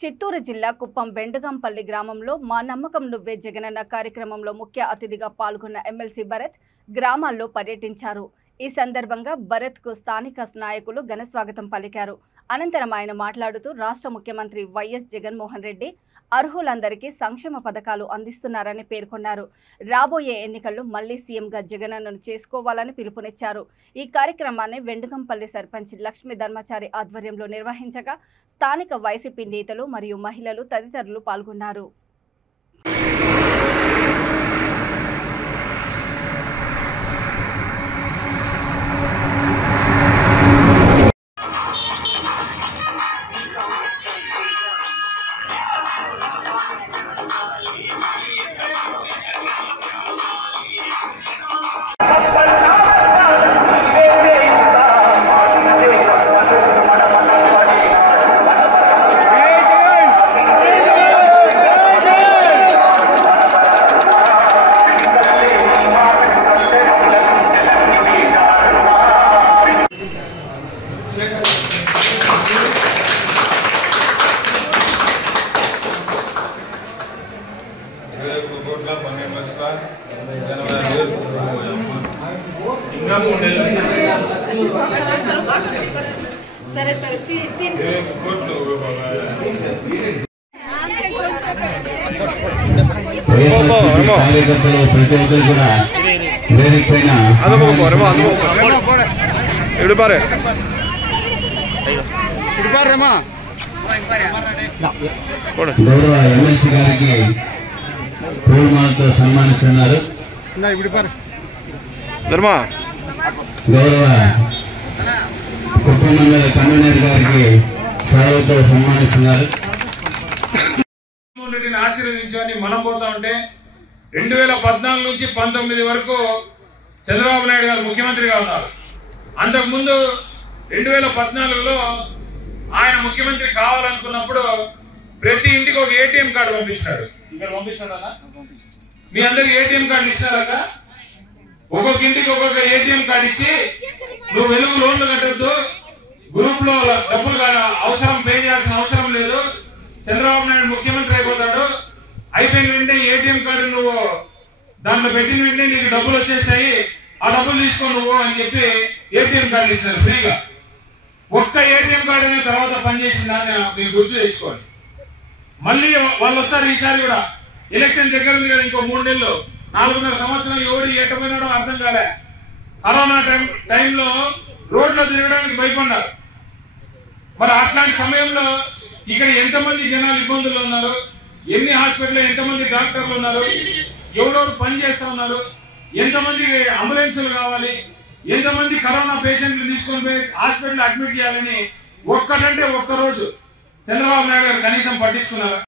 చిత్తూరు జిల్లా కుప్పం వెండుగంపల్లి గ్రామంలో మా నమ్మకం నువ్వే జగనన్న కార్యక్రమంలో ముఖ్య అతిథిగా పాల్గొన్న ఎమ్మెల్సీ భరత్ గ్రామాల్లో పర్యటించారు. ఈ సందర్భంగా భరత్ కు స్థానిక నాయకులు ఘన స్వాగతం పలికారు. అనంతరం ఆయన మాట్లాడుతూ రాష్ట్ర ముఖ్యమంత్రి వైఎస్ జగన్మోహన్ రెడ్డి అర్హులందరికీ సంక్షేమ పథకాలు అందిస్తున్నారని పేర్కొన్నారు. రాబోయే ఎన్నికల్లో మళ్లీ సీఎంగా జగనన్నను చేసుకోవాలని పిలుపునిచ్చారు. ఈ కార్యక్రమాన్ని వెండుగంపల్లి సర్పంచ్ లక్ష్మీ ధర్మచారి ఆధ్వర్యంలో నిర్వహించగా స్థానిక వైసీపీ నేతలు మరియు మహిళలు తదితరులు పాల్గొన్నారు. సరే సరే కార్యకర్తలు ప్రతి ఒక్కరు కూడా వేదిక పైన గౌరవ ఎమ్మెల్సీ గారికి పూలమాలతో సన్మానిస్తున్నారు. గౌరవ కుప్పం మండల కన్వీనర్ గారికి సాల్వతో సన్మానిస్తున్నారు. ఆశీర్వదించని మనం పోతా ఉంటే 2014 నుంచి 19 వరకు చంద్రబాబు నాయుడు గారు ముఖ్యమంత్రిగా ఉన్నారు. అంతకుముందు 2014లో ఆయన ముఖ్యమంత్రి కావాలనుకున్నప్పుడు ప్రతి ఇంటికి ఒక ఏటీఎం కార్డు పంపిస్తాడు. ఇక్కడ పంపిస్తాడా? మీ అందరికి ఏటీఎం కార్డు ఇస్తారక? ఒక్కొక్క ఇంటికి ఒక్కొక్క ఏటీఎం కార్డు ఇచ్చి నువ్వు వెలుగు లోన్లు కట్టొద్దు, గ్రూప్ లో డబ్బులు అవసరం పే చేయాల్సిన అవసరం లేదు, చంద్రబాబు నాయుడు ముఖ్యమంత్రి అయిపోతాడు, అయిపోయిన వెంటనే ఏటీఎం కార్డు నువ్వు దాంట్లో పెట్టిన వెంటనే నీకు డబ్బులు వచ్చేసాయి, ఆ డబ్బులు తీసుకో నువ్వు అని చెప్పి ఏటీఎం కార్డు ఇస్తారు ఫ్రీగా. ఒక్క ఏటీఎం కార్డు అనే తర్వాత పనిచేసిందని మీరు గుర్తు తెచ్చుకోండి. మళ్ళీ వాళ్ళు వస్తారు. ఈసారి కూడా ఎలక్షన్ దగ్గర ఉంది కదా, ఇంకో 3 నెలలు, 4.5 సంవత్సరం ఎవరు ఎట్టపోయినాడో అర్థం కాలే. కరోనా టైంలో రోడ్లో తిరగడానికి భయపడ్డారు. మరి అట్లాంటి సమయంలో ఇక్కడ ఎంతమంది జనాలు ఇబ్బందులు ఉన్నారు, ఎన్ని హాస్పిటల్లో ఎంతమంది డాక్టర్లు ఉన్నారు, ఎవరెవరు పని చేస్తా ఉన్నారు, ఎంతమంది అంబులెన్సులు కావాలి, ఎంతమంది కరోనా పేషెంట్లు తీసుకొని పోయి హాస్పిటల్ అడ్మిట్ చేయాలని ఒక్కటంటే ఒక్కరోజు చంద్రబాబు నాయుడు గారు కనీసం పట్టించుకున్నారు.